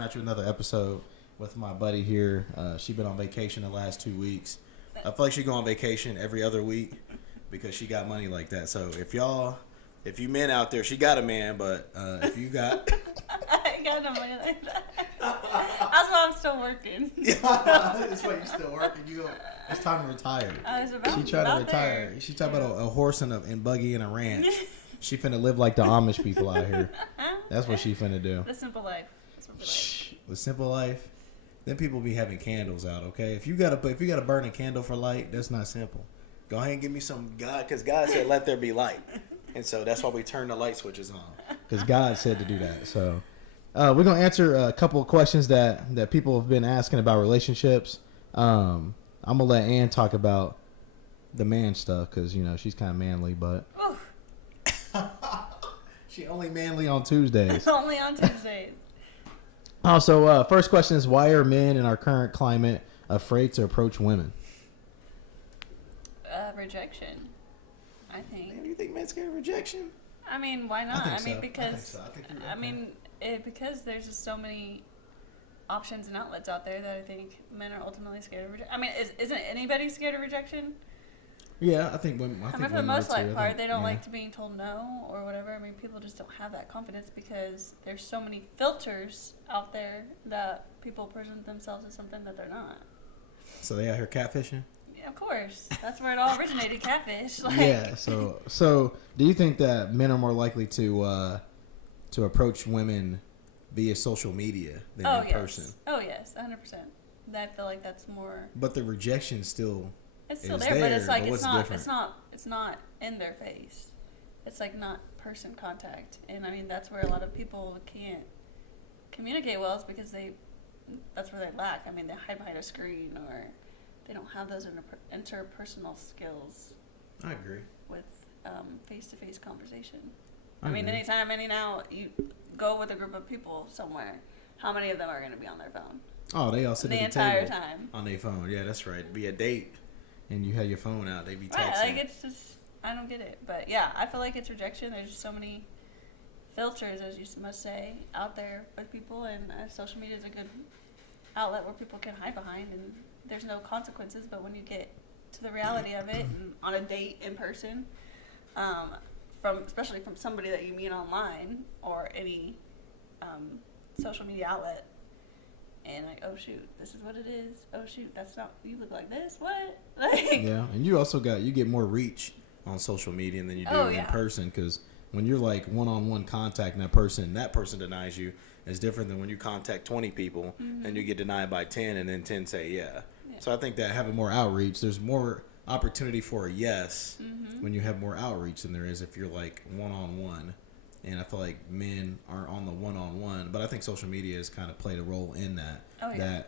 coming at you with another episode with my buddy here. She been on vacation the last 2 weeks. I feel like she go on vacation every other week because she got money like that. So if you men out there, she got a man, but if you got... I ain't got no money like that. That's why I'm still working. Yeah, that's why you're still working. It's time to retire. She tried to retire. She talking about a horse and buggy and a ranch. She finna live like the Amish people out here. That's what she finna do. The simple life. The simple life. Then people be having candles out. Okay, if you gotta burn a candle for light, that's not simple. Go ahead and give me some God, because God said let there be light, and so that's why we turn the light switches on, because God said to do that. So we're gonna answer a couple of questions that people have been asking about relationships. I'm gonna let Ann talk about the man stuff because she's kind of manly, but. She only manly on Tuesdays. Only on Tuesdays. Also, first question is, why are men in our current climate afraid to approach women? Rejection, I think. Man, do you think men scared of rejection? I mean, why not? I think so. Because I think because there's just so many options and outlets out there that I think men are ultimately scared of rejection. I mean, isn't anybody scared of rejection? Yeah, I think women. I mean, for the most part, they don't like to being told no or whatever. I mean, people just don't have that confidence because there's so many filters out there that people present themselves as something that they're not. So they out here catfishing? Yeah, of course. That's where it all originated, catfish. Yeah. So do you think that men are more likely to approach women via social media than in person? Oh yes, 100%. I feel like that's more. But the rejection still. It's still there, but it's like it's not in their face. It's like not person contact, and I mean that's where a lot of people can't communicate well. Is because that's where they lack. I mean, they hide behind a screen or they don't have those interpersonal skills. I agree. With face-to-face conversation. I mean, agree. now you go with a group of people somewhere. How many of them are going to be on their phone? Oh, they all sit the at the entire table time on their phone. Yeah, that's right. Be a date. And you have your phone out, they be texting. Right, like it's just, I don't get it. But yeah, I feel like it's rejection. There's just so many filters, as you must say, out there with people, and social media is a good outlet where people can hide behind, and there's no consequences. But when you get to the reality of it, and on a date in person, especially from somebody that you meet online or any social media outlet, and like, oh shoot, this is what it is. Oh shoot, that's not, you look like this. What? Like, yeah, and you also you get more reach on social media than you do in person, because when you're like one-on-one contacting that person denies you. It's different than when you contact 20 people and you get denied by 10, and then 10 say yeah. So I think that having more outreach, there's more opportunity for a yes when you have more outreach than there is if you're like one-on-one. And I feel like men are on the one-on-one, but I think social media has kind of played a role in that. Oh, yeah.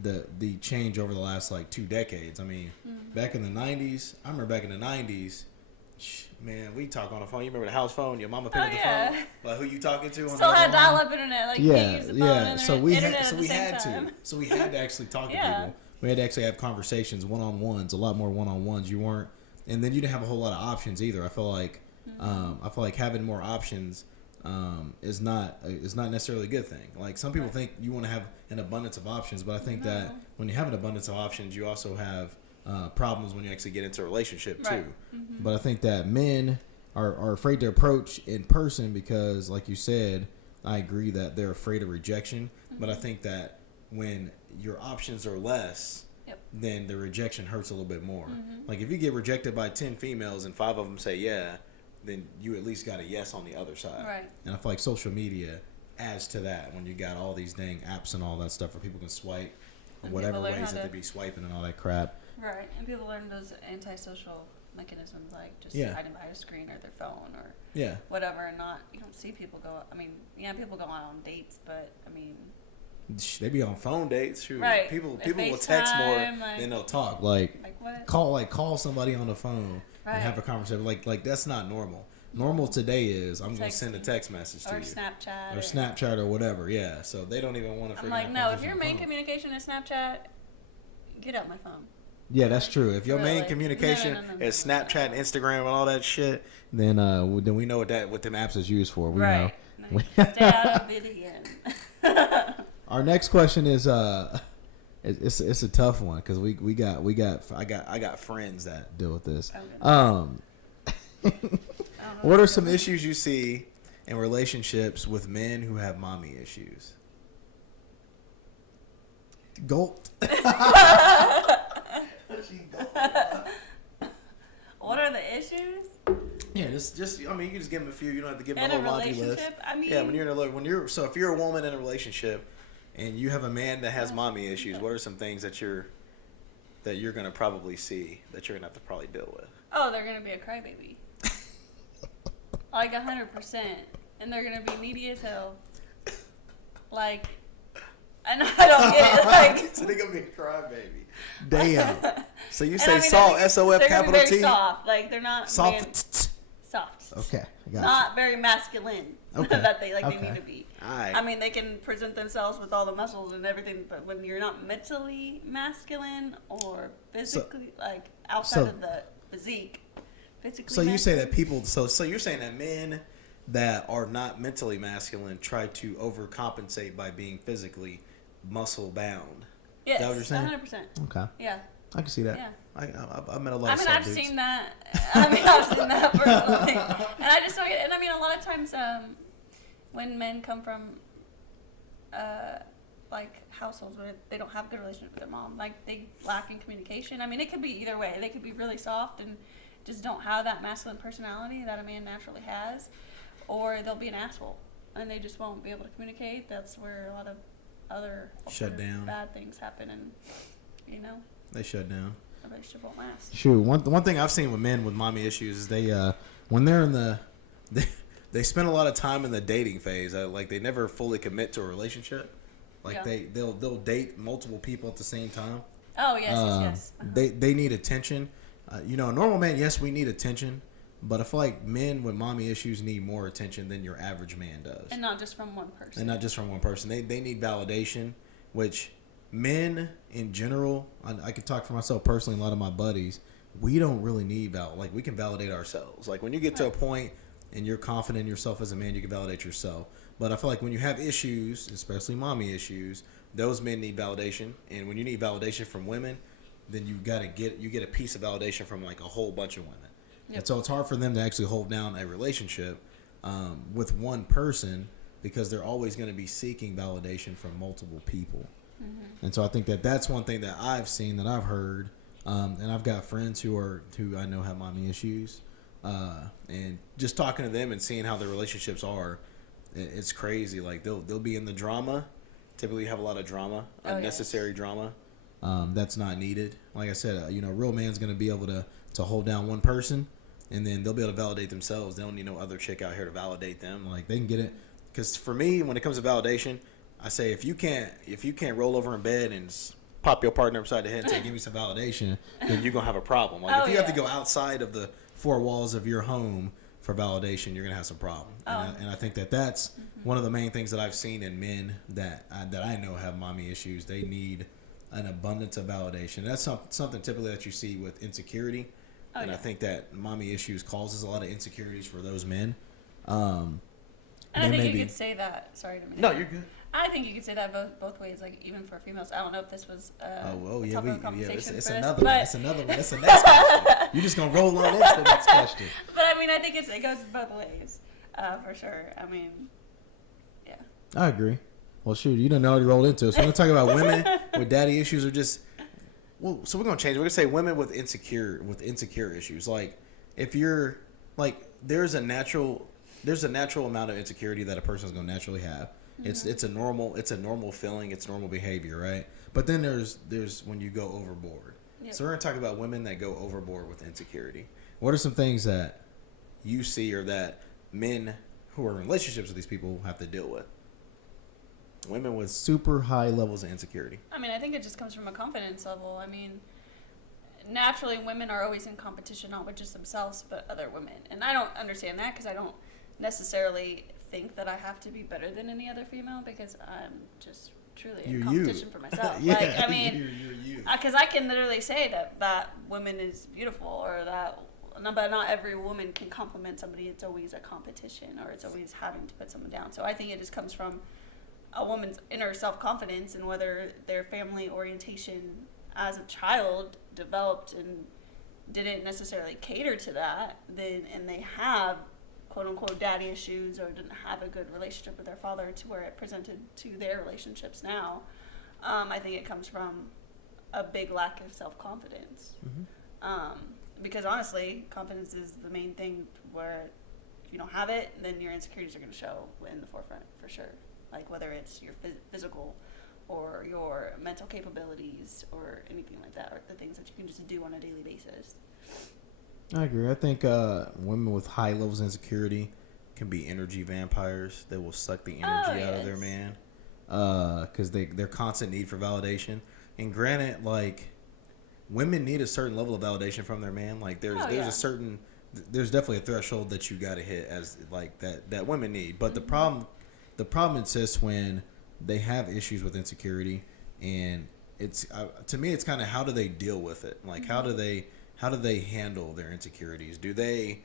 That the change over the last like 2 decades. I mean, back in the 90s, I remember back in the 90s, man, we talk on the phone. You remember the house phone? Your mama picked up the phone. Like, who you talking to? Still had dial-up internet. Like, you use the phone and so we internet had to actually talk to people. We had to actually have conversations, one-on-ones, a lot more one-on-ones. You weren't, and then you didn't have a whole lot of options either. I feel like having more options is not necessarily a good thing. Like, some people think you want to have an abundance of options, but I think that when you have an abundance of options, you also have problems when you actually get into a relationship too. But I think that men are afraid to approach in person because, like you said, I agree that they're afraid of rejection. But I think that when your options are less, then the rejection hurts a little bit more. Like, if you get rejected by 10 females and 5 of them say yeah, then you at least got a yes on the other side. Right. And I feel like social media adds to that when you got all these dang apps and all that stuff where people can swipe or whatever ways that they be swiping and all that crap. Right. And people learn those antisocial mechanisms, like just hiding behind a screen or their phone or whatever, and you don't see people go, I mean, people go on dates, but I mean, they be on phone dates. Shoot. Right. People will text more than they'll talk. Like what? Call somebody on the phone and have a conversation. Like that's not normal. Normal today is I'm going to send a text message to you. Or Snapchat or whatever. Yeah. So they don't even want to figure out. I'm like, no, if your main communication is Snapchat, get out my phone. Yeah, that's true. If your main communication is Snapchat, Instagram, and all that shit, then we know what them apps is used for. We know. No, stay out of it again. Our next question is it's a tough one because I got friends that deal with this. What are some issues you see in relationships with men who have mommy issues? Gulped. What are the issues? Yeah, just I mean, you can just give them a few. You don't have to give them a whole laundry list. I mean, yeah, if you're a woman in a relationship and you have a man that has mommy issues, what are some things that you're gonna probably see that you're gonna have to probably deal with? Oh, they're gonna be a crybaby, like 100%, and they're gonna be needy as hell. Like, and I don't get it. Like, so they're gonna be a crybaby. Damn. So you say soft, S-O-F capital T? They're very soft. Like, they're not soft. Soft. Okay, I got not very masculine. Okay. That they need to be. All right. I mean, they can present themselves with all the muscles and everything, but when you're not mentally masculine or physically, outside of the physique, physically. So you say that people. So you're saying that men that are not mentally masculine try to overcompensate by being physically muscle bound. Yes, is that what you're saying? 100%. Okay. Yeah. I can see that. Yeah. I've met a lot of I've dudes. seen that. I've seen that personally. And I just don't get it. And I mean, a lot of times when men come from households where they don't have a good relationship with their mom, like they lack in communication. I mean, it could be either way. They could be really soft and just don't have that masculine personality that a man naturally has, or they'll be an asshole and they just won't be able to communicate. That's where a lot of other bad things happen, and they shut down. A relationship won't last. Sure. One thing I've seen with men with mommy issues is they when they're in they spend a lot of time in the dating phase. Like they never fully commit to a relationship. Like they'll date multiple people at the same time. Oh yes. Uh-huh. They need attention. A normal man, yes, we need attention, but I feel like men with mommy issues need more attention than your average man does. And not just from one person. They need validation, which men in general, I could talk for myself personally, a lot of my buddies, we don't really need we can validate ourselves. Like when you get to a point and you're confident in yourself as a man, you can validate yourself. But I feel like when you have issues, especially mommy issues, those men need validation. And when you need validation from women, then you get a piece of validation from like a whole bunch of women. Yep. And so it's hard for them to actually hold down a relationship with one person because they're always going to be seeking validation from multiple people. Mm-hmm. And so I think that's one thing that I've seen, that I've heard, and I've got friends who I know have mommy issues, and just talking to them and seeing how their relationships are, it's crazy. Like they'll be in the drama, typically have a lot of drama, unnecessary drama, that's not needed. Like I said, a real man's gonna be able to hold down one person, and then they'll be able to validate themselves. They don't need no other chick out here to validate them. Like they can get it. Because for me, when it comes to validation, I say if you can't roll over in bed and pop your partner upside the head and say give me some validation, then you're gonna have a problem. Like if you have to go outside of the four walls of your home for validation, you're gonna have some problem. And I think that's one of the main things that I've seen in men that I know have mommy issues. They need an abundance of validation. That's something typically that you see with insecurity, I think that mommy issues causes a lot of insecurities for those men. And I think you could say that. Sorry to make No, you're good. I think you could say that both ways, like even for females. I don't know if this was topic of conversation it's for another this, one. It's another one. That's the next question. You're just gonna roll on into the next question. But I mean, I think it goes both ways, for sure. I mean, yeah. I agree. Well, shoot, you didn't already roll into it. So we're gonna talk about women with daddy issues, or just so we're gonna change it. We're gonna say women with insecure issues. Like if you're like there's a natural amount of insecurity that a person's gonna naturally have. Mm-hmm. It's a normal feeling, it's normal behavior, right? But then there's when you go overboard. Yep. So we're gonna talk about women that go overboard with insecurity. What are some things that you see or that men who are in relationships with these people have to deal with? Women with super high levels of insecurity. I mean, I think it just comes from a confidence level. I mean, naturally women are always in competition, not with just themselves, but other women. And I don't understand that because I don't necessarily think that I have to be better than any other female because I'm just truly in competition for myself. Yeah, like, I mean, you're because I can literally say that woman is beautiful or that, but not every woman can compliment somebody. It's always a competition or it's always having to put someone down. So I think it just comes from a woman's inner self-confidence and whether their family orientation as a child developed and didn't necessarily cater to that, then and they have quote unquote daddy issues or didn't have a good relationship with their father to where it presented to their relationships now, I think it comes from a big lack of self-confidence. Because honestly, confidence is the main thing where if you don't have it, then your insecurities are going to show in the forefront for sure. Like whether it's your physical or your mental capabilities or anything like that, or the things that you can just do on a daily basis. I agree. I think women with high levels of insecurity can be energy vampires. They will suck the energy out of their man because their constant need for validation. And granted, like, women need a certain level of validation from their man. Like there's definitely a threshold that you got to hit as like that women need. But the problem exists when they have issues with insecurity, and it's to me it's kind of how do they deal with it? Like how do they handle their insecurities? Do they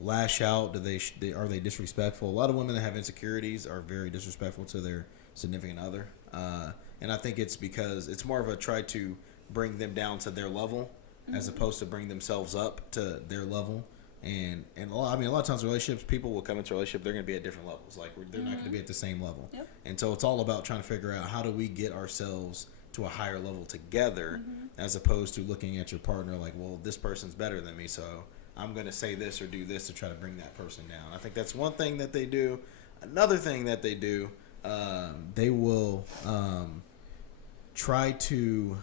lash out? Are they disrespectful? A lot of women that have insecurities are very disrespectful to their significant other, and I think it's because it's more of a try to bring them down to their level as opposed to bring themselves up to their level. And a lot of times relationships, people will come into a relationship, they're going to be at different levels. Like they're not going to be at the same level. Yep. And so it's all about trying to figure out how do we get ourselves to a higher level together, as opposed to looking at your partner like, well, this person's better than me, so I'm going to say this or do this to try to bring that person down. I think that's one thing that they do. Another thing that they do, they will try to,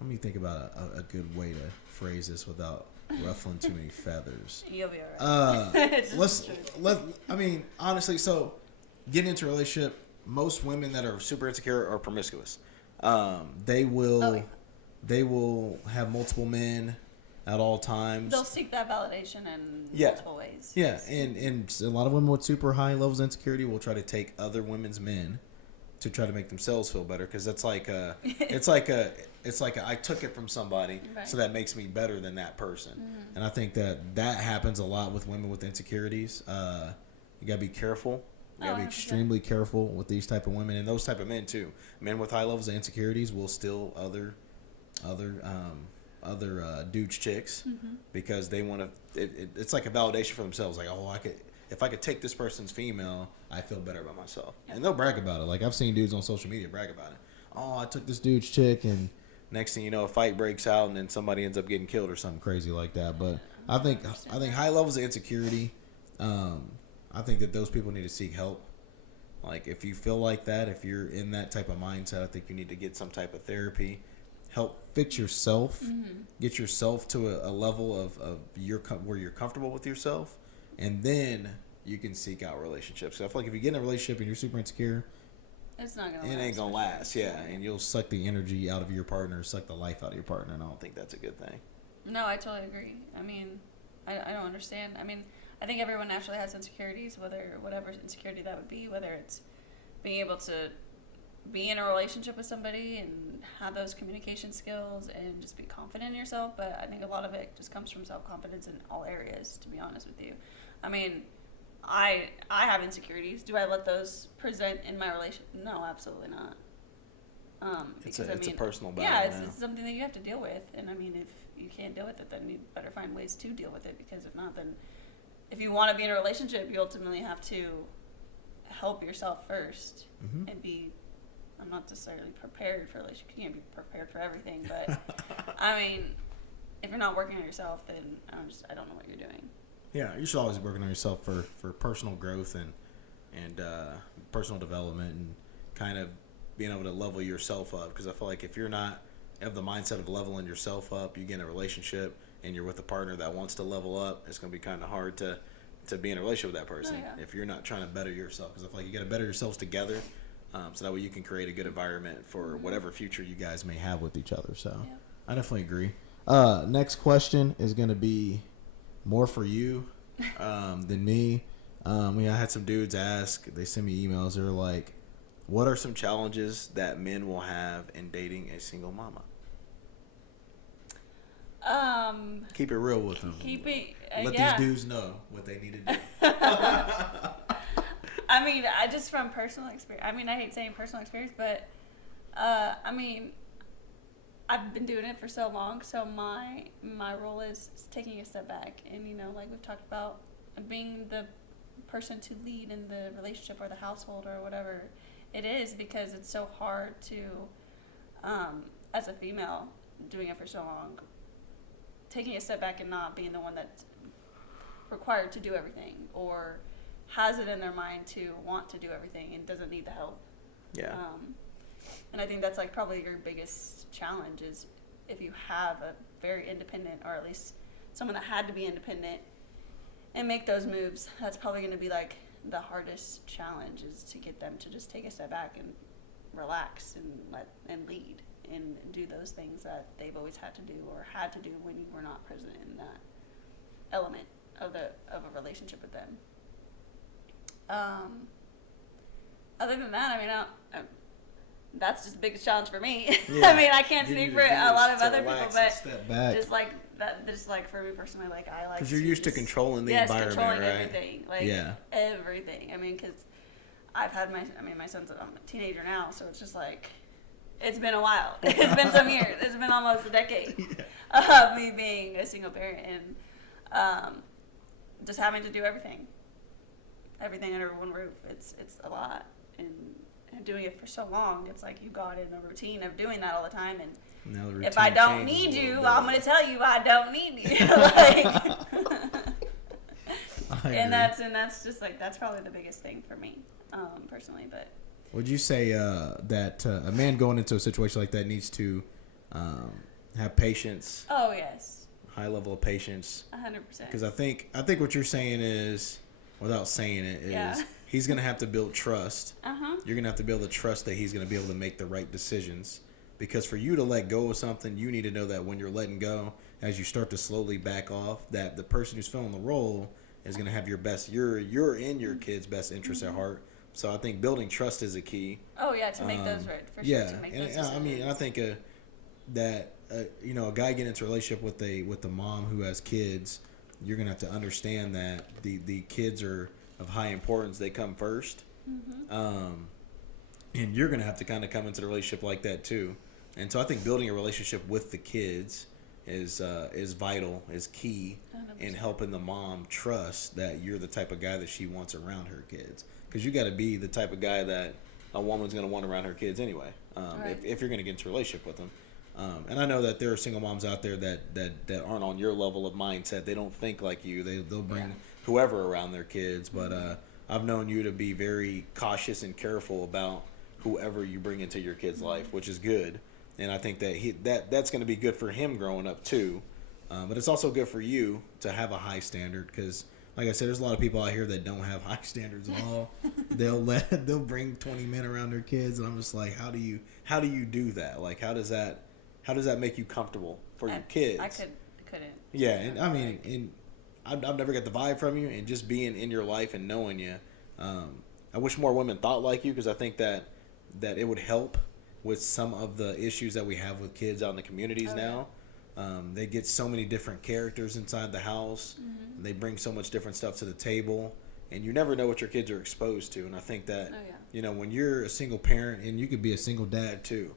let me think about a good way to phrase this without ruffling too many feathers. You'll be alright. Honestly, so getting into a relationship, most women that are super insecure are promiscuous. They will have multiple men at all times. They'll seek that validation in multiple ways. Yeah, and a lot of women with super high levels of insecurity will try to take other women's men to try to make themselves feel better, because that's like I took it from somebody, right, so that makes me better than that person. And I think that happens a lot with women with insecurities. You gotta be careful. You gotta be extremely careful with these type of women and those type of men too. Men with high levels of insecurities will steal other dudes chicks because they want to. It's like a validation for themselves. Like, oh, if I could take this person's female, I feel better about myself. And they'll brag about it. Like, I've seen dudes on social media brag about it. Oh, I took this dude's chick, and next thing you know, a fight breaks out, and then somebody ends up getting killed or something crazy like that. But I think high levels of insecurity, I think that those people need to seek help. Like, if you feel like that, if you're in that type of mindset, I think you need to get some type of therapy. Help fix yourself. Get yourself to a level of where you're comfortable with yourself. And then you can seek out relationships. So I feel like if you get in a relationship and you're super insecure, it's not gonna. It ain't gonna last. Yeah, and you'll suck the energy out of your partner, suck the life out of your partner, and I don't think that's a good thing. No, I totally agree. I mean, I don't understand. I mean, I think everyone naturally has insecurities, whatever insecurity that would be, whether it's being able to be in a relationship with somebody and have those communication skills and just be confident in yourself. But I think a lot of it just comes from self-confidence in all areas, to be honest with you. I mean, I have insecurities. Do I let those present in my relationship? No, absolutely not. It's a personal battle. Yeah, it's something that you have to deal with. And I mean, if you can't deal with it, then you better find ways to deal with it, because if not, then if you want to be in a relationship, you ultimately have to help yourself first and be, I'm not necessarily prepared for a relationship. You can't be prepared for everything, but I mean, if you're not working on yourself, then I don't know what you're doing. Yeah, you should always be working on yourself for personal growth and personal development, and kind of being able to level yourself up. Because I feel like if you're not have the mindset of leveling yourself up, you get in a relationship and you're with a partner that wants to level up, it's going to be kind of hard to be in a relationship with that person if you're not trying to better yourself. Because I feel like you got to better yourselves together, so that way you can create a good environment for whatever future you guys may have with each other. So I definitely agree. Next question is going to be more for you than me. I had some dudes ask, they send me emails, they're like, what are some challenges that men will have in dating a single mama? Keep it real with them. Let these dudes know what they need to do. I I mean, I just from personal experience. I mean, I hate saying personal experience, but I mean, I've been doing it for so long. So my role is taking a step back, and like we've talked about, being the person to lead in the relationship or the household or whatever it is, because it's so hard to, as a female, doing it for so long, taking a step back and not being the one that's required to do everything, or has it in their mind to want to do everything and doesn't need the help. Yeah. And I think that's like probably your biggest challenge is if you have a very independent, or at least someone that had to be independent and make those moves, that's probably going to be like the hardest challenge, is to get them to just take a step back and relax and lead and do those things that they've always had to do or had to do when you were not present in that element of a relationship with them. Other than that, I mean, that's just the biggest challenge for me. Yeah. I mean, I can't speak for a lot of other people, but just like that, just like for me personally, like I like, because you're used to controlling the environment, controlling right? Everything, like everything. I mean, because I've had my son's a teenager now, so it's just like it's been a while. It's been some years. It's been almost a decade of me being a single parent and just having to do everything under one roof. It's a lot, and doing it for so long, it's like you got in a routine of doing that all the time, and if I don't need you, I'm going to tell you I don't need you. And that's just like, that's probably the biggest thing for me, personally. But would you say that a man going into a situation like that needs to have patience? Oh yes, high level of patience. 100%. Because I think what you're saying is, without saying it, is he's going to have to build trust. You're going to have to be able to trust that he's going to be able to make the right decisions. Because for you to let go of something, you need to know that when you're letting go, as you start to slowly back off, that the person who's filling the role is going to have your best, you're in your kid's best interest at heart. So I think building trust is a key. Oh yeah, to make those right, for sure. Yeah, to make those decisions. I mean, I think that a guy getting into a relationship with the mom who has kids, you're gonna have to understand that the kids are of high importance. They come first, and you're gonna have to kind of come into the relationship like that too. And so I think building a relationship with the kids is vital, is key 100%. In helping the mom trust that you're the type of guy that she wants around her kids. Because you got to be the type of guy that a woman's going to want around her kids anyway, right. if you're going to get into a relationship with them. And I know that there are single moms out there that aren't on your level of mindset. They don't think like you. They'll bring whoever around their kids. But I've known you to be very cautious and careful about whoever you bring into your kid's life, which is good. And I think that that's going to be good for him growing up too. But it's also good for you to have a high standard, because, like I said, there's a lot of people out here that don't have high standards at all. They'll bring 20 men around their kids, and I'm just like, how do you do that? Like, how does that make you comfortable for your kids? I couldn't. Yeah, and I mean, and I've never got the vibe from you, and just being in your life and knowing you, I wish more women thought like you, because I think that it would help with some of the issues that we have with kids out in the communities now. They get so many different characters inside the house. They bring so much different stuff to the table, and you never know what your kids are exposed to. And I think that, when you're a single parent, and you could be a single dad too,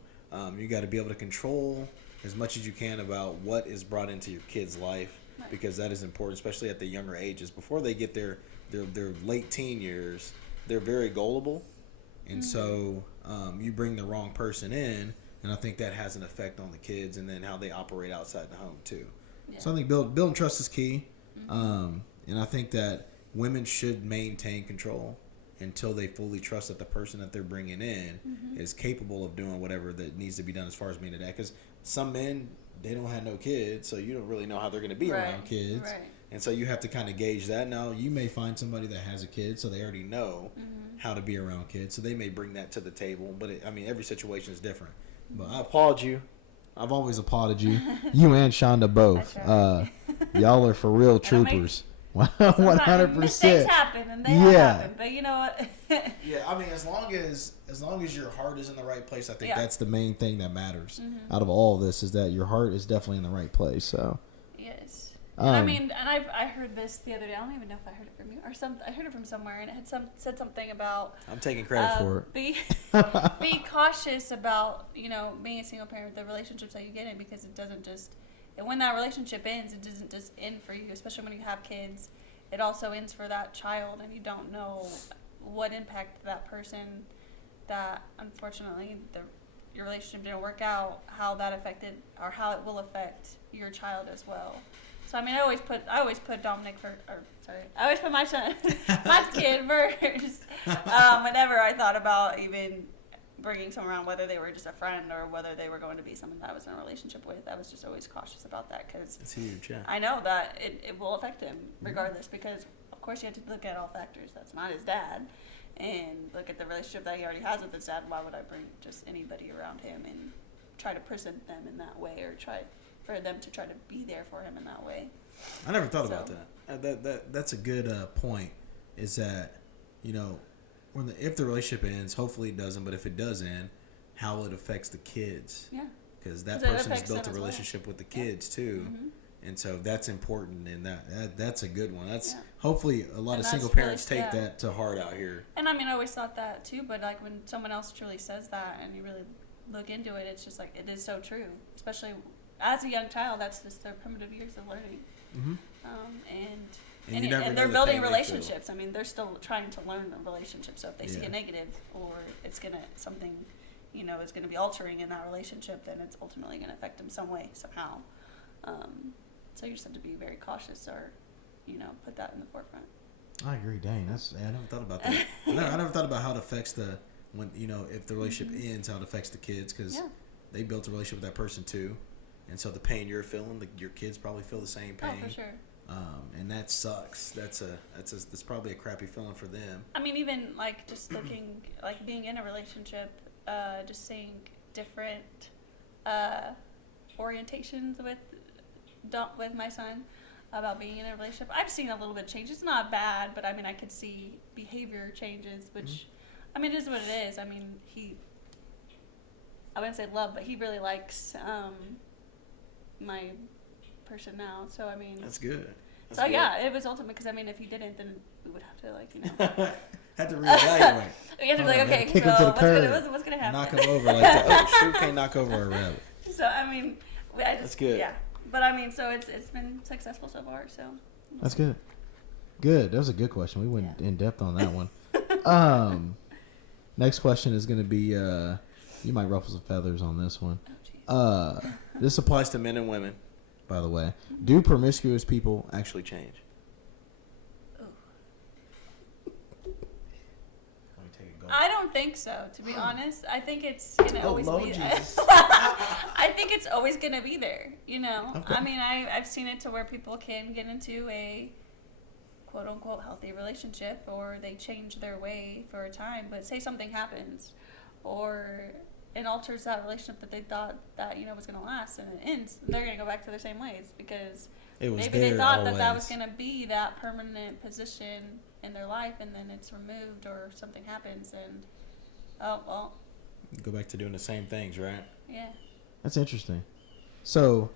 you got to be able to control as much as you can about what is brought into your kid's life, because that is important, especially at the younger ages. Before they get their late teen years, they're very gullible. And so you bring the wrong person in, and I think that has an effect on the kids and then how they operate outside the home too. Yeah. So I think building trust is key. And I think that women should maintain control until they fully trust that the person that they're bringing in is capable of doing whatever that needs to be done as far as being a dad. Because some men, they don't have no kids, so you don't really know how they're going to be around kids. Right. And so you have to kind of gauge that. Now, you may find somebody that has a kid, so they already know how to be around kids, so they may bring that to the table. But every situation is different. But I applaud you. I've always applauded you. You and Shonda both. Y'all are for real troopers. 100%. Mistakes happen, and they happen. But you know what? Yeah, I mean, as long as your heart is in the right place, I think that's the main thing that matters. Out of all this, is that your heart is definitely in the right place. So. Yes. I mean, and I heard this the other day. I don't even know if I heard it from you or some. I heard it from somewhere, and it had said something about. I'm taking credit for it. Be cautious about being a single parent, the relationships that you get in, because it doesn't just. And when that relationship ends, it doesn't just end for you. Especially when you have kids, it also ends for that child, and you don't know what impact that person that unfortunately your relationship didn't work out, how that affected or how it will affect your child as well. So I mean, I always put Dominic I always put my son, my kid first. Whenever I thought about even bringing someone around, whether they were just a friend or whether they were going to be someone that I was in a relationship with, I was just always cautious about that because it's huge. Yeah. I know that it will affect him regardless, because of course you have to look at all factors. That's not his dad, and look at the relationship that he already has with his dad. Why would I bring just anybody around him and try to present them in that way, or try for them to try to be there for him in that way? I never thought about that. That's a good point. Is that if the relationship ends, hopefully it doesn't, but if it does end, how it affects the kids? Yeah, because that person has built a relationship with the kids too, and so that's important, and that's a good one. That's hopefully a lot of single parents take that to heart out here. And I mean, I always thought that too, but like when someone else truly says that and you really look into it, it's just like it is so true, especially as a young child. That's just their primitive years of learning. And they're building relationships. I mean, they're still trying to learn a relationship. So if they see a negative, or it's something is gonna be altering in that relationship, then it's ultimately gonna affect them some way, somehow. So you just have to be very cautious, or put that in the forefront. I agree. Dang, I never thought about that. I never thought about how it affects if the relationship ends, how it affects the kids, because they built a relationship with that person too. And so the pain you're feeling, your kids probably feel the same pain. Oh, for sure. And that sucks. That's probably a crappy feeling for them. I mean, even like just looking, like being in a relationship, just seeing different orientations with my son about being in a relationship. I've seen a little bit of change. It's not bad, but I mean, I could see behavior changes, which, I mean, it is what it is. I mean, I wouldn't say love, but he really likes my person now. So I mean, that's good. It was ultimate, because I mean, if he didn't, then we would have to have to reevaluate. We have to be like, okay, so what's gonna happen? Knock him over like that. Oh, shoot, can't knock over a rabbit. So I mean, that's good. Yeah, but I mean, so it's been successful so far. So that's good. Good. That was a good question. We went in depth on that one. Next question is gonna be you might ruffle some feathers on this one. Oh, this applies to men and women, by the way. Do promiscuous people actually change? I don't think so, to be honest. I think it's gonna always be there. I think it's always gonna be there. Okay. I mean, I've seen it to where people can get into a quote unquote healthy relationship, or they change their way for a time. But say something happens, or it alters that relationship that they thought that was gonna last, and it ends. They're gonna go back to their same ways, because maybe they thought that was gonna be that permanent position in their life, and then it's removed, or something happens, and go back to doing the same things, right? Yeah. That's interesting. So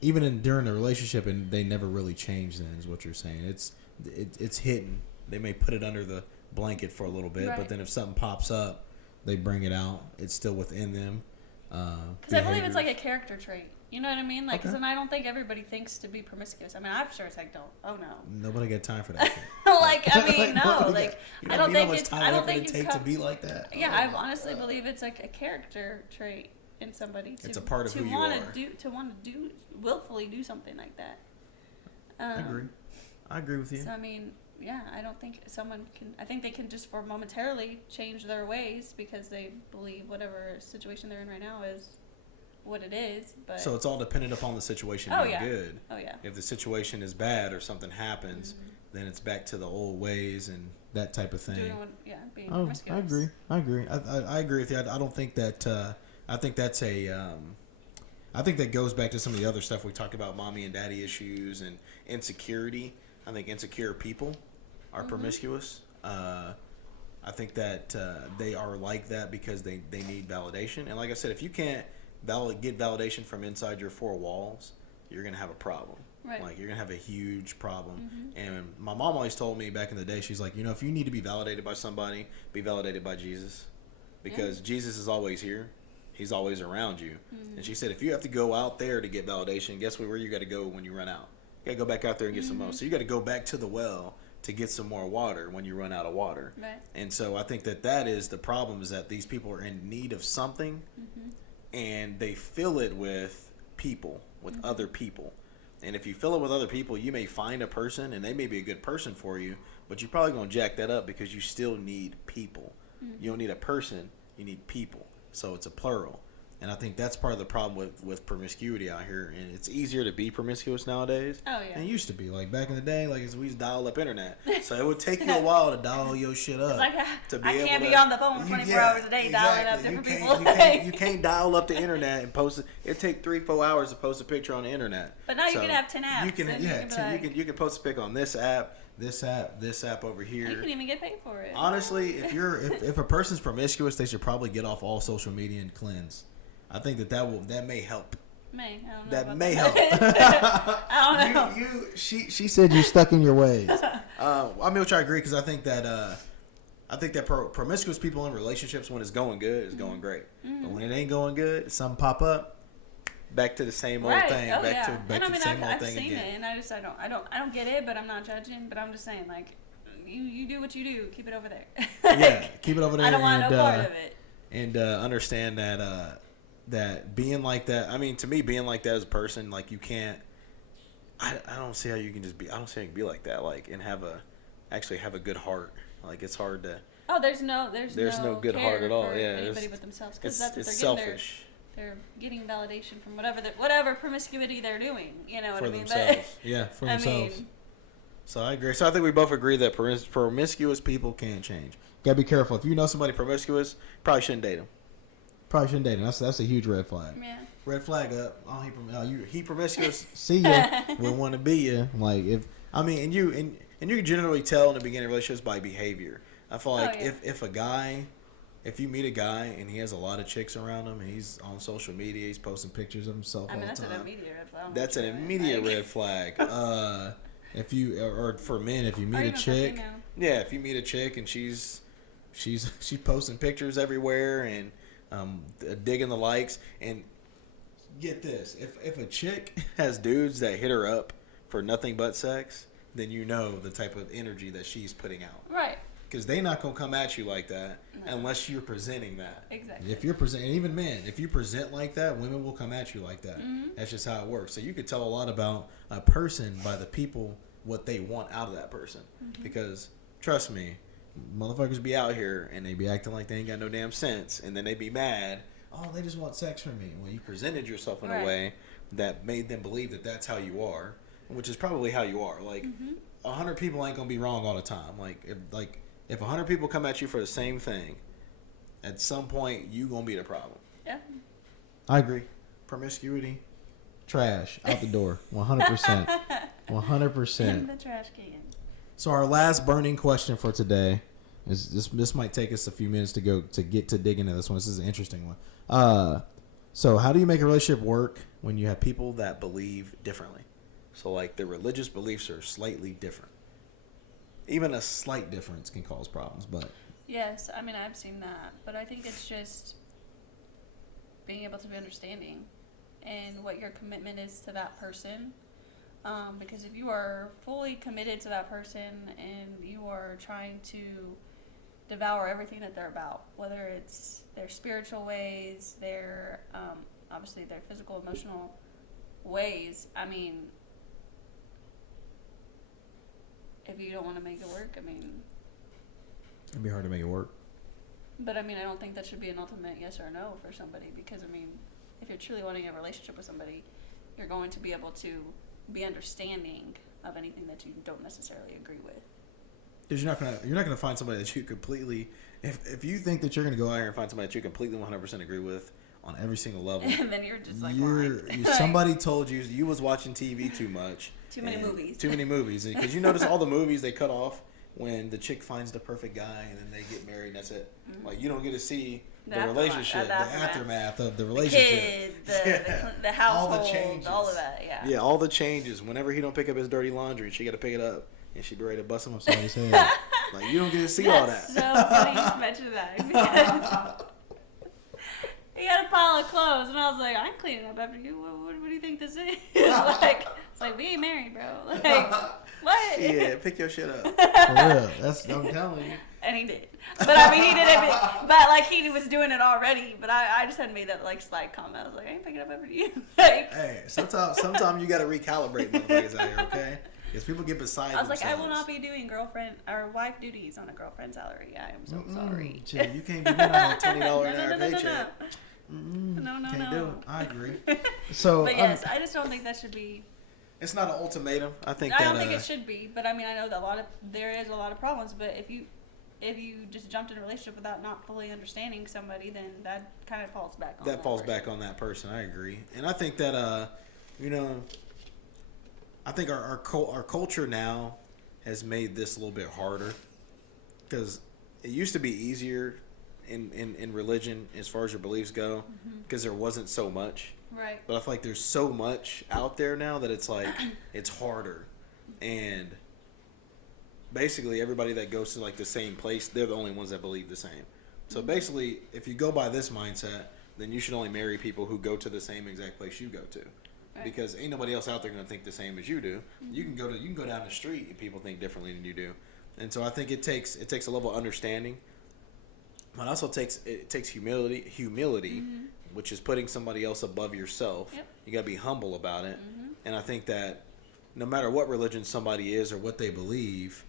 even during the relationship, and they never really change, then is what you're saying. It's hidden. They may put it under the blanket for a little bit, but then if something pops up, they bring it out. It's still within them. Because I believe it's like a character trait. You know what I mean? Like, because I don't think everybody thinks to be promiscuous. I mean, I'm sure it's like, don't. Oh no. Nobody got time for that. I mean, no. Like, I don't think it's. I don't think it takes to be like that. Yeah, I honestly believe it's like a character trait in somebody. It's a part of who you are. To want to willfully do something like that. I agree. I agree with you. So I mean, yeah, I don't think someone can. I think they can just for momentarily change their ways because they believe whatever situation they're in right now is what it is. But so it's all dependent upon the situation being good. Oh yeah. If the situation is bad or something happens, then it's back to the old ways and that type of thing. Being promiscuous. I agree with you. I don't think that. I think that's I think that goes back to some of the other stuff we talked about, mommy and daddy issues and insecurity. I think insecure people are promiscuous. I think that they are like that because they need validation. And like I said, if you can't get validation from inside your four walls, you're going to have a problem. Right. Like, you're going to have a huge problem. And my mom always told me back in the day, she's like, if you need to be validated by somebody, be validated by Jesus. Because Jesus is always here. He's always around you. And she said, if you have to go out there to get validation, guess where you got to go when you run out? You got to go back out there and get some more. So you got to go back to the well to get some more water when you run out of water. Right. And so I think that is the problem, is that these people are in need of something, and they fill it with people, with other people. And if you fill it with other people, you may find a person, and they may be a good person for you, but you're probably going to jack that up because you still need people. You don't need a person, you need people. So it's a plural. And I think that's part of the problem with promiscuity out here. And it's easier to be promiscuous nowadays Oh, yeah. than it used to be. Like, back in the day, like, we used to dial up internet. So it would take you a while to dial your shit up. It's like, I can't be on the phone 24 hours a day dialing up different people. You can't dial up the internet and post it. It'd take 3-4 hours to post a picture on the internet. But now you can have 10 apps. You can post a pic on this app, this app over here. You can even get paid for it. Honestly, if a person's promiscuous, they should probably get off all social media and cleanse. I think that may help. I don't know. That may help. I don't know. She said you're stuck in your ways. Which I agree, because I think that promiscuous people in relationships, when it's going good, it's going great. But when it ain't going good, something pop up, back to the same old thing. Oh, back to the same old I've thing seen again. it, and I don't get it, but I'm not judging. But I'm just saying, like, you do what you do. Keep it over there. Yeah, keep it over there. I don't want no part of it. And understand that being like that, I mean, to me, being like that as a person, like, you can't, I don't see how you can just be, I don't see how you can be like that, like, and actually have a good heart. Like, it's hard to. Oh, there's no good heart at all. Yeah, anybody but themselves, because that's what it's they're selfish. They're getting validation from whatever promiscuity they're doing. You know what I mean? Themselves. Yeah, for themselves. So I agree. So I think we both agree that promiscuous people can change. Gotta be careful. If you know somebody promiscuous, probably shouldn't date them. Probably shouldn't date him. That's a huge red flag. Yeah. Red flag up. Oh, he promiscuous. See ya. We want to be ya. Like, and you can generally tell in the beginning of relationships by behavior. I feel like if you meet a guy and he has a lot of chicks around him and he's on social media, he's posting pictures of himself all the time. That's an immediate red flag. That's an immediate red flag. Or for men, if you meet a chick, if you meet a chick and she's posting pictures everywhere and digging the likes, and get this, if a chick has dudes that hit her up for nothing but sex, then you know the type of energy that she's putting out. Right. Because they're not going to come at you like that unless you're presenting that. Exactly. If you're presenting, even men, if you present like that, women will come at you like that. That's just how it works. So you could tell a lot about a person by the people, what they want out of that person. Because, trust me, motherfuckers be out here and they be acting like they ain't got no damn sense, and then they be mad. Oh, they just want sex from me. Well, you presented yourself in a way that made them believe that that's how you are, which is probably how you are. Like, 100 people ain't gonna be wrong all the time. If 100 people come at you for the same thing, at some point you gonna be the problem. Yeah. I agree. Promiscuity, trash, out the door, 100%. 100%. In the trash can. So our last burning question for today is this might take us a few minutes to get to dig into this one. This is an interesting one. So how do you make a relationship work when you have people that believe differently? So, like, their religious beliefs are slightly different. Even a slight difference can cause problems, but. Yes, I mean, I've seen that. But I think it's just being able to be understanding and what your commitment is to that person. Because if you are fully committed to that person and you are trying to devour everything that they're about, whether it's their spiritual ways, their, obviously their physical, emotional ways, I mean, if you don't want to make it work, I mean, it'd be hard to make it work. But I mean, I don't think that should be an ultimate yes or no for somebody, because I mean, if you're truly wanting a relationship with somebody, you're going to be able to be understanding of anything that you don't necessarily agree with. Because you're not gonna find somebody that you completely, if you think that you're gonna go out here and find somebody that you completely 100% agree with on every single level, and then you're just like, somebody told you was watching TV too much. Too many movies. Because you notice all the movies they cut off when the chick finds the perfect guy and then they get married and that's it. Like, you don't get to see the relationship, the aftermath of the relationship, the kids, the household, all the changes, all of that. Yeah. Yeah, all the changes. Whenever he don't pick up his dirty laundry, she got to pick it up, and she be ready to bust him upside his head. Like, you don't get to see all that. So funny you mention that. He had a pile of clothes, and I was like, I'm cleaning up after you. What do you think this is? It's like, we ain't married, bro. Like, what? Yeah, pick your shit up. For real. I'm telling you. And he did. But, I mean, he did it. But, like, he was doing it already. But I just hadn't made that, like, slight comment. I was like, I ain't picking up after you. Like, hey, sometimes you got to recalibrate motherfuckers out here, okay? Because people get beside themselves. I was like, I will not be doing girlfriend or wife duties on a girlfriend's salary. I am so sorry. Chill, you can't be doing that $20 an hour paycheck. No. Can't do it. I agree. So, but yes, I just don't think that should be. It's not an ultimatum. I don't think it should be. But I mean, I know that there is a lot of problems. But if you just jumped in a relationship without not fully understanding somebody, then that kind of falls back on back on that person. I agree, and I think that I think our culture now has made this a little bit harder because it used to be easier in religion as far as your beliefs go because there wasn't so much. Right. But I feel like there's so much out there now that it's like it's harder, and basically everybody that goes to like the same place, they're the only ones that believe the same. So basically, if you go by this mindset, then you should only marry people who go to the same exact place you go to. Right. Because ain't nobody else out there gonna think the same as you do. You can go down the street and people think differently than you do, and so I think it takes a level of understanding, but also it takes humility, which is putting somebody else above yourself. Yep. You gotta be humble about it, and I think that no matter what religion somebody is or what they believe,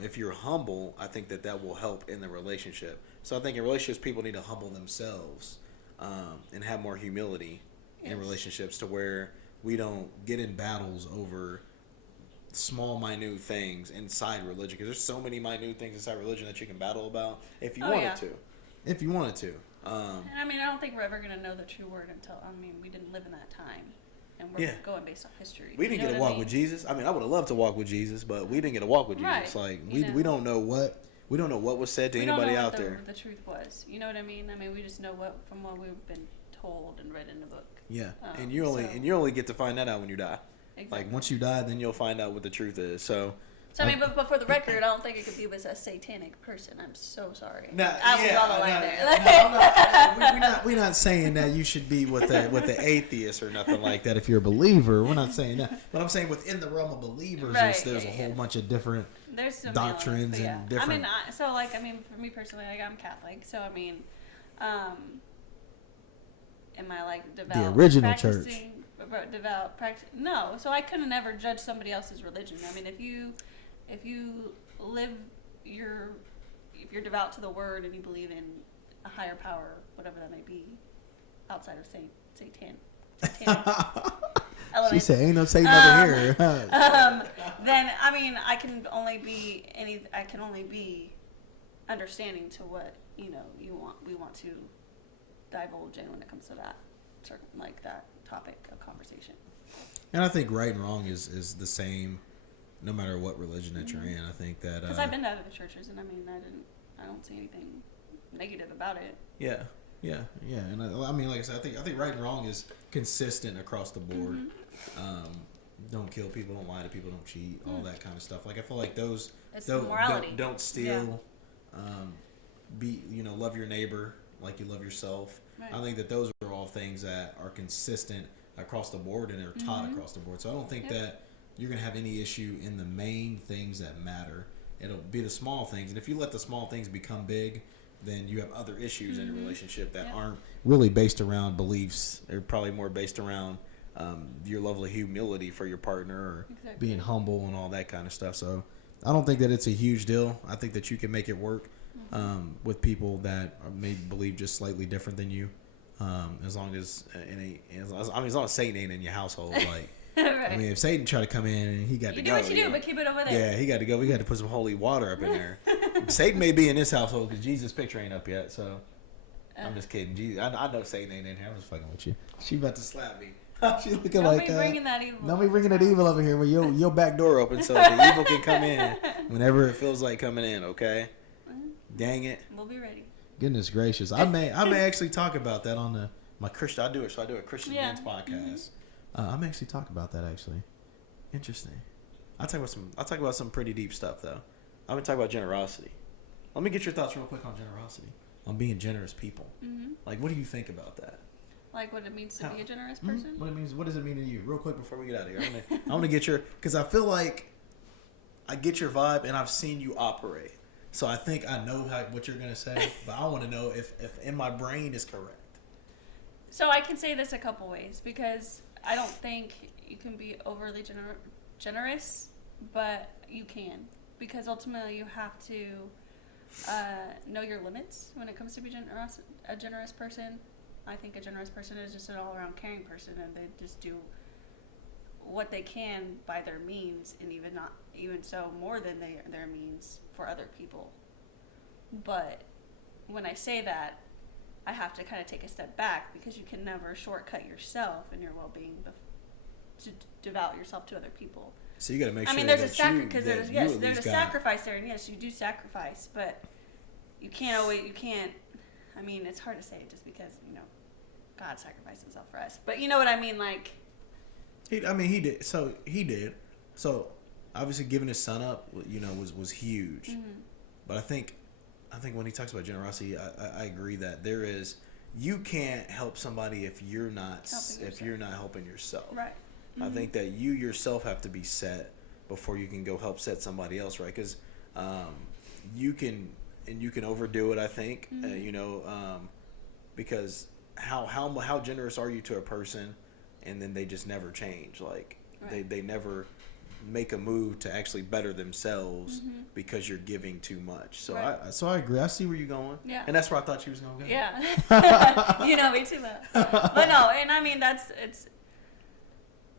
if you're humble, I think that will help in the relationship. So I think in relationships, people need to humble themselves and have more humility in relationships to where we don't get in battles over small, minute things inside religion. Because there's so many minute things inside religion that you can battle about if you wanted to. If you wanted to. And I mean, I don't think we're ever going to know the true word until, we didn't live in that time. And we're going based off history. We didn't get to walk with Jesus. I mean, I would have loved to walk with Jesus, but we didn't get to walk with Jesus. Like, we don't know what was said to anybody out there. The truth was. You know what I mean? I mean, we just know from what we've been told and read in the book. Yeah, and you only get to find that out when you die. Exactly. Like once you die, then you'll find out what the truth is. So I mean, but for the record, I don't think it could be with a satanic person. I'm so sorry. I we're not saying that you should be with the atheist or nothing like that. If you're a believer, we're not saying that. But I'm saying within the realm of believers, there's a whole bunch of different doctrines and different. I mean, for me personally, like I'm Catholic, so I mean, am I like devout? The original church. Devout practice? No. So I couldn't ever judge somebody else's religion. I mean, if you if you're devout to the word and you believe in a higher power, whatever that may be, outside of Satan. She said, "Ain't no Satan over here." Then I mean, I can only be understanding to what we want to divulge in when it comes to that topic of conversation. And I think right and wrong is the same, no matter what religion that you're in. I think that because I've been to other churches, and I mean, I don't see anything negative about it. Yeah, and I mean, like I said, I think right and wrong is consistent across the board. Don't kill people, don't lie to people, don't cheat, all that kind of stuff. Like I feel like those don't steal. Love your neighbor like you love yourself. Right. I think that those are all things that are consistent across the board and are taught across the board. So I don't think that you're going to have any issue in the main things that matter. It'll be the small things. And if you let the small things become big, then you have other issues in a relationship that aren't really based around beliefs. They're probably more based around your level of humility for your partner or being humble and all that kind of stuff. So I don't think that it's a huge deal. I think that you can make it work with people that may believe just slightly different than you. As long as Satan ain't in your household, like right. I mean, if Satan tried to come in and he got to go, do what you do, but keep it over there. Yeah, he got to go. We got to put some holy water up in there. Satan may be in this household because Jesus' picture ain't up yet. So I'm just kidding. Jesus, I know Satan ain't in here. I'm just fucking with you. She about to slap me. She's looking don't be bringing that evil. Don't be bringing that evil over here. Where your back door open so the evil can come in whenever it feels like coming in. Okay. Dang it. We'll be ready. Goodness gracious. I may actually talk about that on my Christian. I do a Christian Dance podcast. I may actually talk about that actually. Interesting. I'll talk about some pretty deep stuff though. I'm gonna talk about generosity. Let me get your thoughts real quick on generosity. On being generous people. Like, what do you think about that? Like what it means to be a generous person? What does it mean to you? Real quick before we get out of here. I want to get your, because I feel like I get your vibe and I've seen you operate. So I think I know what you're going to say, but I want to know if in my brain is correct. So I can say this a couple ways, because I don't think you can be overly generous, but you can. Because ultimately you have to know your limits when it comes to be a generous person. I think a generous person is just an all-around caring person, and they just do what they can by their means, and even so more than their means for other people. But when I say that, I have to kind of take a step back, because you can never shortcut yourself and your well-being to devote yourself to other people. So you got to make sure. I mean, there's a sacrifice there, and yes, you do sacrifice, but you can't. I mean, it's hard to say just because God sacrificed himself for us, but you know what I mean, like. He did. So obviously giving his son up, was huge. But I think when he talks about generosity, I agree that you can't help somebody if you're not helping yourself. Right. I think that you yourself have to be set before you can go help set somebody else right, because you can overdo it. I think because how generous are you to a person? And then they just never change. Like, they never make a move to actually better themselves because you're giving too much. So I agree. I see where you're going. Yeah. And that's where I thought she was going to go. Yeah. Me too, though. But no, and I mean,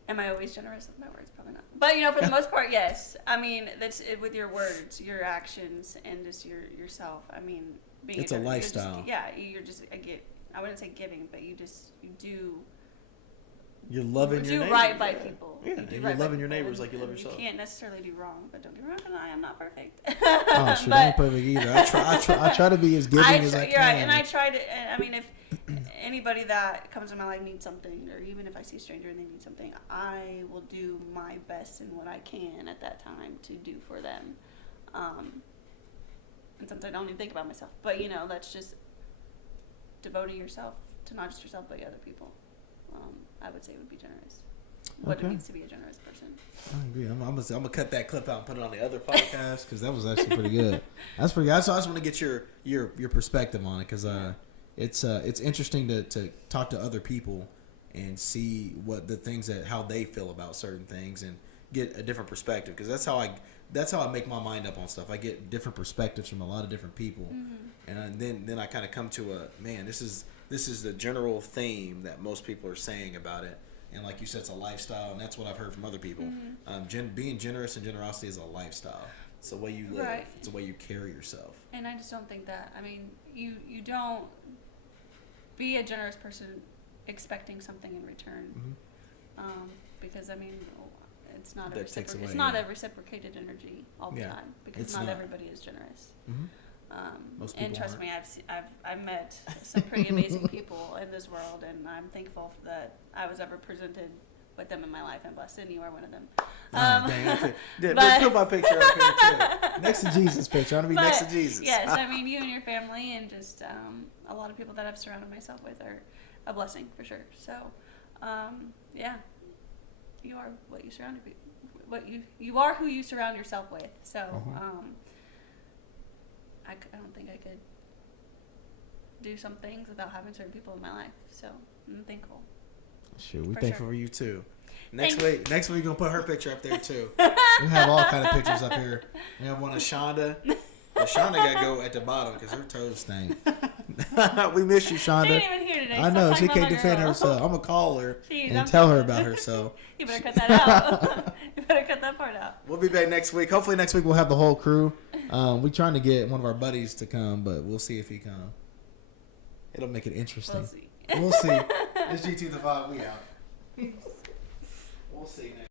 am I always generous with my words? Probably not. But, for the most part, yes. I mean, that's it with your words, your actions, and just yourself. I mean, it's a lifestyle. I wouldn't say giving, but you do. You're loving your neighbors. Do right by people. Yeah, and you're loving your neighbors like you love yourself. You can't necessarily do wrong, but don't get me wrong, I am not perfect. Oh, shoot, I ain't perfect either. I try to be as giving as I can. You're right, and I try to. I mean, if anybody that comes in my life needs something, or even if I see a stranger and they need something, I will do my best in what I can at that time to do for them. And sometimes I don't even think about myself, but that's just devoting yourself to not just yourself but other people. I would say would be generous. What it means to be a generous person. I agree. I'm gonna cut that clip out and put it on the other podcast, because that was actually pretty good. That's pretty good. So I just want to get your perspective on it, because it's interesting to talk to other people and see what the things how they feel about certain things and get a different perspective, because that's how I make my mind up on stuff. I get different perspectives from a lot of different people, and then I kind of come to this is the general theme that most people are saying about it. And like you said, it's a lifestyle, and that's what I've heard from other people. Being generous and generosity is a lifestyle. It's the way you live. Right. It's the way you carry yourself. And I just don't think that. I mean, you don't be a generous person expecting something in return, because I mean, it's not a reciprocated energy all the time, because not everybody is generous. And trust me, I've met some pretty amazing people in this world, and I'm thankful that I was ever presented with them in my life, and blessed, and you are one of them. Put my picture up here too. Next to Jesus' picture. I want to be next to Jesus. Yes, I mean, you and your family, and just a lot of people that I've surrounded myself with are a blessing for sure. So, you are what you surround you are who you surround yourself with. So, I don't think I could do some things without having certain people in my life. So I'm thankful. Sure, we're thankful for you too. Next week we're gonna put her picture up there too. We have all kind of pictures up here. We have one of Shonda. Well, Shonda got to go at the bottom because her toes stink. We miss you, Shonda. She ain't even here today. I know, she can't defend herself. I'm gonna call her and tell her about herself. You better cut that out. You better cut that part out. We'll be back next week. Hopefully next week we'll have the whole crew. We're trying to get one of our buddies to come, but we'll see if he comes. It'll make it interesting. We'll see. It's GT the Vibe. We out. We'll see.